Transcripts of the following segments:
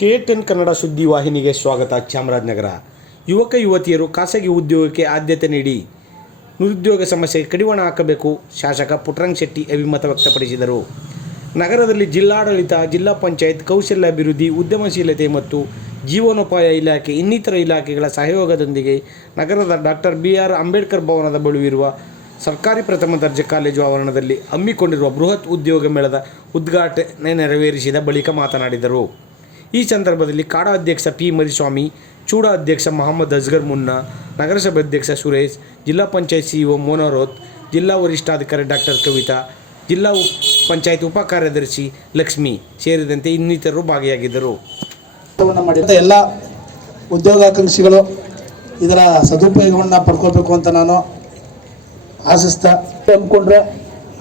KTN Kannada ಸುದ್ದಿ ವಾಹಿನಿಗೆ ಸ್ವಾಗತ. ಚಾಮರಾಜನಗರ ಯುವಕ ಯುವತಿಯರು ಖಾಸಗಿ ಉದ್ಯೋಗಕ್ಕೆ ಆದ್ಯತೆ ನೀಡಿ ನಿರುದ್ಯೋಗ ಸಮಸ್ಯೆಗೆ ಕಡಿವಾಣ ಹಾಕಬೇಕು. ಶಾಸಕ ಪುಟ್ಟರಂಗ ಶೆಟ್ಟಿ ಅಭಿಮತ ವ್ಯಕ್ತಪಡಿಸಿದರು. ನಗರದಲ್ಲಿ ಜಿಲ್ಲಾಡಳಿತ, ಜಿಲ್ಲಾ ಪಂಚಾಯತ್, ಕೌಶಲ್ಯಾಭಿವೃದ್ಧಿ, ಉದ್ಯಮಶೀಲತೆ ಮತ್ತು ಜೀವನೋಪಾಯ ಇಲಾಖೆ ಇನ್ನಿತರ ಇಲಾಖೆಗಳ ಸಹಯೋಗದೊಂದಿಗೆ ನಗರದ ಡಾಕ್ಟರ್ BR ಅಂಬೇಡ್ಕರ್ ಭವನದ ಬಳಿಯಿರುವ ಸರ್ಕಾರಿ ಪ್ರಥಮ ದರ್ಜೆ ಕಾಲೇಜು ಆವರಣದಲ್ಲಿ ಹಮ್ಮಿಕೊಂಡಿರುವ ಬೃಹತ್ ಉದ್ಯೋಗ ಮೇಳದ ಉದ್ಘಾಟನೆ ನೆರವೇರಿಸಿದ ಬಳಿಕ ಮಾತನಾಡಿದರು. ಈ ಸಂದರ್ಭದಲ್ಲಿ ಕಾಡಾ ಅಧ್ಯಕ್ಷ P. ಮರಿಸ್ವಾಮಿ, ಚೂಡಾ ಅಧ್ಯಕ್ಷ ಮೊಹಮ್ಮದ್ ಅಸ್ಗರ್ ಮುನ್ನಾ, ನಗರಸಭೆ ಅಧ್ಯಕ್ಷ ಸುರೇಶ್, ಜಿಲ್ಲಾ ಪಂಚಾಯತ್ CEO ಮೋನಾರೋತ್, ಜಿಲ್ಲಾ ವರಿಷ್ಠಾಧಿಕಾರಿ ಡಾಕ್ಟರ್ ಕವಿತಾ, ಜಿಲ್ಲಾ ಪಂಚಾಯತ್ ಉಪ ಕಾರ್ಯದರ್ಶಿ ಲಕ್ಷ್ಮಿ ಸೇರಿದಂತೆ ಇನ್ನಿತರರು ಭಾಗಿಯಾಗಿದ್ದರು. ಎಲ್ಲ ಉದ್ಯೋಗಾಕಾಂಕ್ಷಿಗಳು ಇದರ ಸದುಪಯೋಗವನ್ನು ಪಡ್ಕೋಬೇಕು ಅಂತ ನಾನು ಆಶಿಸ್ತಾ ಅಂದ್ಕೊಂಡ್ರೆ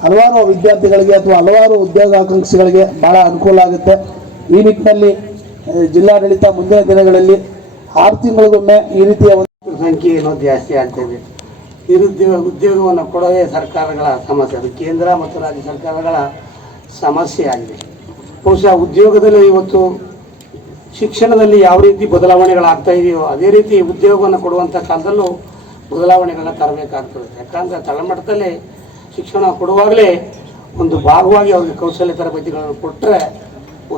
ಹಲವಾರು ವಿದ್ಯಾರ್ಥಿಗಳಿಗೆ ಅಥವಾ ಹಲವಾರು ಉದ್ಯೋಗಾಕಾಂಕ್ಷಿಗಳಿಗೆ ಭಾಳ ಅನುಕೂಲ ಆಗುತ್ತೆ. ಈ ನಿಟ್ಟಿನಲ್ಲಿ ಜಿಲ್ಲಾಡಳಿತ ಮುಂದಿನ ದಿನಗಳಲ್ಲಿ 6 ತಿಂಗಳಿಗೊಮ್ಮೆ ಈ ರೀತಿಯ ಒಂದು ಸಂಖ್ಯೆ ಏನೋ ಜಾಸ್ತಿ ಆಗ್ತಾಯಿದೆ. ಉದ್ಯೋಗವನ್ನು ಕೊಡೋದೇ ಸರ್ಕಾರಗಳ ಸಮಸ್ಯೆ, ಅದು ಕೇಂದ್ರ ಮತ್ತು ರಾಜ್ಯ ಸರ್ಕಾರಗಳ ಸಮಸ್ಯೆ ಆಗಿದೆ. ಬಹುಶಃ ಉದ್ಯೋಗದಲ್ಲಿ ಇವತ್ತು ಶಿಕ್ಷಣದಲ್ಲಿ ಯಾವ ರೀತಿ ಬದಲಾವಣೆಗಳಾಗ್ತಾ ಇದೆಯೋ ಅದೇ ರೀತಿ ಉದ್ಯೋಗವನ್ನು ಕೊಡುವಂಥ ಕಾಲದಲ್ಲೂ ಬದಲಾವಣೆಗಳನ್ನ ತರಬೇಕಾಗ್ತದೆ. ಯಾಕಂದರೆ ತಳಮಟ್ಟದಲ್ಲೇ ಶಿಕ್ಷಣ ಕೊಡುವಾಗಲೇ ಒಂದು ಭಾಗವಾಗಿ ಅವ್ರಿಗೆ ಕೌಶಲ್ಯ ತರಬೇತಿಗಳನ್ನು ಕೊಟ್ಟರೆ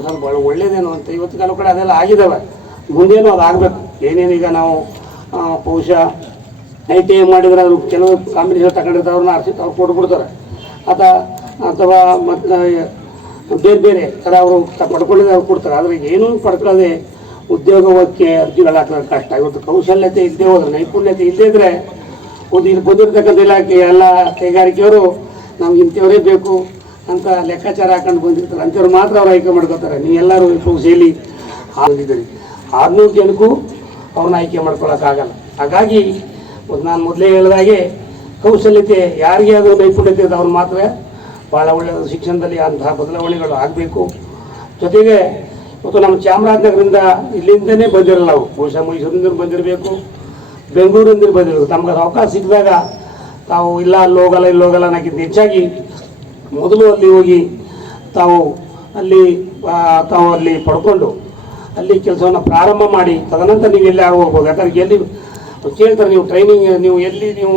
ಸ್ವಲ್ಪ ಭಾಳ ಒಳ್ಳೆಯದೇನು ಅಂತ ಇವತ್ತು ಕೆಲವು ಕಡೆ ಅದೆಲ್ಲ ಆಗಿದ್ದಾವೆ. ಮುಂದೇನು ಅದು ಆಗಬೇಕು. ಏನೇನೀಗ ನಾವು ಬಹುಶಃ ITI ಮಾಡಿದ್ರೆ ಅದು ಕೆಲವು ಕಾಂಪಿಟೇಷನ್ ತಗೊಂಡಿರ್ತಾವ್ರನ್ನ ಅವ್ರು ಕೊಟ್ಬಿಡ್ತಾರೆ, ಅಥವಾ ಮತ್ತು ಬೇರೆ ಬೇರೆ ಥರ ಅವರು ಪಡ್ಕೊಂಡಿದ್ದು ಅವ್ರು ಕೊಡ್ತಾರೆ. ಆದರೆ ಏನೂ ಪಡ್ಕೊಳ್ಳದೆ ಉದ್ಯೋಗಕ್ಕೆ ಅರ್ಜಿಗಳು ಹಾಕೋದು ಕಷ್ಟ. ಇವತ್ತು ಕೌಶಲ್ಯತೆ ಇಲ್ಲದೆ ಹೋದ್ರೆ, ನೈಪುಣ್ಯತೆ ಇಲ್ಲದೇ ಇದ್ದರೆ ಇಲ್ಲಿ ಬಂದಿರತಕ್ಕಂಥ ಇಲಾಖೆ ಎಲ್ಲ ಕೈಗಾರಿಕೆಯವರು ನಮ್ಗೆ ಇಂಥವರೇ ಬೇಕು ಅಂತ ಲೆಕ್ಕಾಚಾರ ಹಾಕೊಂಡು ಬಂದಿರ್ತಾರೆ. ಅಂಥವ್ರು ಮಾತ್ರ ಅವ್ರು ಆಯ್ಕೆ ಮಾಡ್ಕೋತಾರೆ. ನೀವೆಲ್ಲರೂ ಸೇಲಿ ಆಗಿದ್ದೀರಿ, 600 ಜನಕ್ಕೂ ಅವ್ರನ್ನ ಆಯ್ಕೆ ಮಾಡ್ಕೊಳ್ಳೋಕ್ಕಾಗಲ್ಲ. ಹಾಗಾಗಿ ನಾನು ಮೊದಲೇ ಹೇಳಿದಾಗೆ ಕೌಶಲ್ಯತೆ ಯಾರಿಗೆ ಅದು ನೈಪುಣ್ಯತೆ ಇದೆ ಅವ್ರು ಮಾತ್ರ ಭಾಳ ಒಳ್ಳೆಯ ಶಿಕ್ಷಣದಲ್ಲಿ ಅಂತಹ ಬದಲಾವಣೆಗಳು ಆಗಬೇಕು. ಜೊತೆಗೆ ಇವತ್ತು ನಮ್ಮ ಚಾಮರಾಜನಗರದಿಂದ ಇಲ್ಲಿಂದನೇ ಬಂದಿರಲ್ಲ, ನಾವು ಬಹುಶಃ ಮೈಸೂರಿಂದ ಬಂದಿರಬೇಕು, ಬೆಂಗಳೂರಿಂದ ಬಂದಿರಬೇಕು. ತಮ್ಗೆ ಅವಕಾಶ ಸಿಕ್ಕಿದಾಗ ತಾವು ಇಲ್ಲ ಅಲ್ಲಿ ಹೋಗಲ್ಲ ಅನ್ನೋಕ್ಕಿಂತ ಹೆಚ್ಚಾಗಿ ಮೊದಲು ಅಲ್ಲಿ ಹೋಗಿ ತಾವು ಅಲ್ಲಿ ಪಡ್ಕೊಂಡು ಅಲ್ಲಿ ಕೆಲಸವನ್ನು ಪ್ರಾರಂಭ ಮಾಡಿ ತದನಂತರ ನೀವು ಎಲ್ಲಿ ಹೋಗ್ಬೋದು. ಯಾಕಂದ್ರೆ ಎಲ್ಲಿ ಕೇಳ್ತಾರೆ, ನೀವು ಟ್ರೈನಿಂಗ್ ನೀವು ಎಲ್ಲಿ ನೀವು